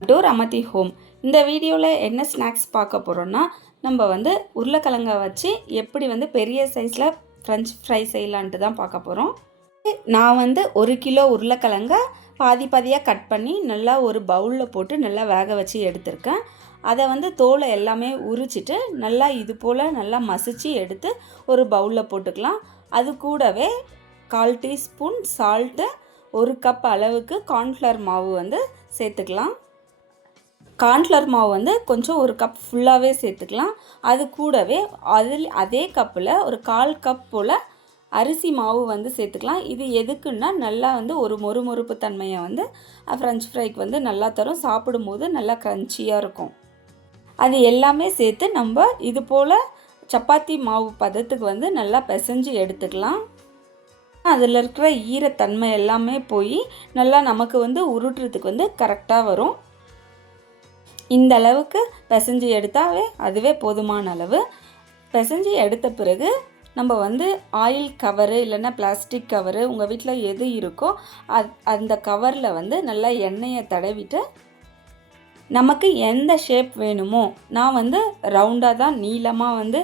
To ரமதி home. இந்த வீடியோவில் என்ன ஸ்நாக்ஸ் பார்க்க போகிறோன்னா, நம்ம வந்து உருளைக்கிழங்க வச்சு எப்படி வந்து பெரிய சைஸில் ஃப்ரெஞ்ச் ஃப்ரை செய்யலான்ட்டு தான் பார்க்க போகிறோம். நான் வந்து 1 கிலோ உருளைக்கிழங்க பாதி பாதியாக கட் பண்ணி நல்லா ஒரு பவுலில் போட்டு நல்லா வேக வச்சு எடுத்திருக்கேன். அதை வந்து தோலை எல்லாமே உரிச்சிட்டு நல்லா இது போல் நல்லா மசிச்சு எடுத்து ஒரு பவுலில் போட்டுக்கலாம். அது கூடவே 1/4 டீஸ்பூன் சால்ட்டு, 1 கப் அளவுக்கு கார்ன்ஃப்ளவர் மாவு வந்து சேர்த்துக்கலாம். கார்ன்ஃப்ளவர் மாவு வந்து கொஞ்சம் 1 கப் ஃபுல்லாகவே சேர்த்துக்கலாம். அது கூடவே அதே கப்பில் ஒரு 1/4 கப் போல் அரிசி மாவு வந்து சேர்த்துக்கலாம். இது எதுக்குன்னா நல்லா வந்து ஒரு மொறுமொறுப்பு தன்மையை வந்து ஃப்ரெஞ்ச் ஃப்ரைக்கு வந்து நல்லா தரும். சாப்பிடும்போது நல்லா க்ரன்ச்சியாக இருக்கும். அது எல்லாமே சேர்த்து நம்ம இது போல் சப்பாத்தி மாவு பதத்துக்கு வந்து நல்லா பிசைஞ்சு எடுத்துக்கலாம். அதில் இருக்கிற ஈரத்தன்மை எல்லாமே போய் நல்லா நமக்கு வந்து உருட்டுறதுக்கு வந்து கரெக்டாக வரும். இந்த அளவுக்கு பிசைஞ்சு எடுத்தாவே அதுவே போதுமான அளவு. பிசைஞ்சு எடுத்த பிறகு நம்ம வந்து ஆயில் கவரு இல்லைன்னா பிளாஸ்டிக் கவரு உங்கள் வீட்டில் எது இருக்கோ அந்த கவரில் வந்து நல்லா எண்ணெயை தடவிட்டு நமக்கு எந்த ஷேப் வேணுமோ, நான் வந்து ரவுண்டாக தான் நீளமாக வந்து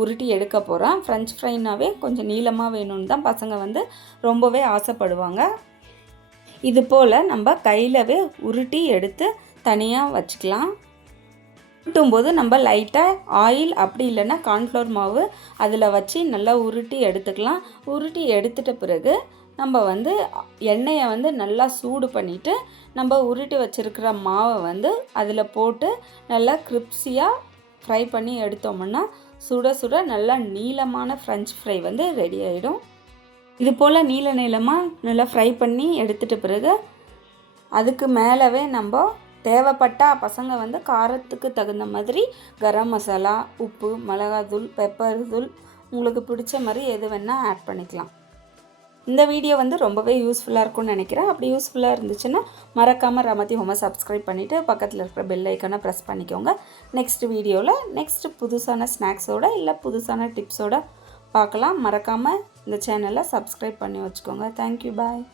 உருட்டி எடுக்க போகிறேன். ஃப்ரெஞ்ச் ஃப்ரைனாவே கொஞ்சம் நீளமாக வேணும்னு தான் பசங்க வந்து ரொம்பவே ஆசைப்படுவாங்க. இது போல் நம்ம கையிலவே உருட்டி எடுத்து தனியாக வச்சுக்கலாம். உருட்டும்போது நம்ம லைட்டாக ஆயில் அப்படி இல்லைன்னா கார்ன்ஃப்ளவர் மாவு அதில் வச்சு நல்லா உருட்டி எடுத்துக்கலாம். உருட்டி எடுத்துட்ட பிறகு நம்ம வந்து எண்ணெயை வந்து நல்லா சூடு பண்ணிவிட்டு நம்ம உருட்டி வச்சுருக்கிற மாவை வந்து அதில் போட்டு நல்லா கிரிப்ஸியாக ஃப்ரை பண்ணி எடுத்தோம்னா சுட சுட நல்லா நீளமான ஃப்ரெஞ்ச் ஃப்ரை வந்து ரெடி ஆகிடும். இது போல் நீளமாக நல்லா ஃப்ரை பண்ணி எடுத்துட்ட பிறகு அதுக்கு மேலவே நம்ம தேவைப்பட்டால் பசங்க வந்து காரத்துக்கு தகுந்த மாதிரி கரம் மசாலா, உப்பு, மிளகாத்தூள், பெப்பர் தூள் உங்களுக்கு பிடிச்ச மாதிரி எது வேணால் ஆட் பண்ணிக்கலாம். இந்த வீடியோ வந்து ரொம்பவே யூஸ்ஃபுல்லாக இருக்கும்னு நினைக்கிறேன். அப்படி யூஸ்ஃபுல்லாக இருந்துச்சுன்னா மறக்காமல் ரமதி ஹோமை சப்ஸ்கிரைப் பண்ணிவிட்டு பக்கத்தில் இருக்கிற பெல் ஐக்கானை ப்ரெஸ் பண்ணிக்கோங்க. நெக்ஸ்ட் வீடியோவில் புதுசான ஸ்நாக்ஸோட இல்லை புதுசான டிப்ஸோட பார்க்கலாம். மறக்காமல் இந்த சேனலை சப்ஸ்கிரைப் பண்ணி வச்சுக்கோங்க. தேங்க்யூ, பாய்.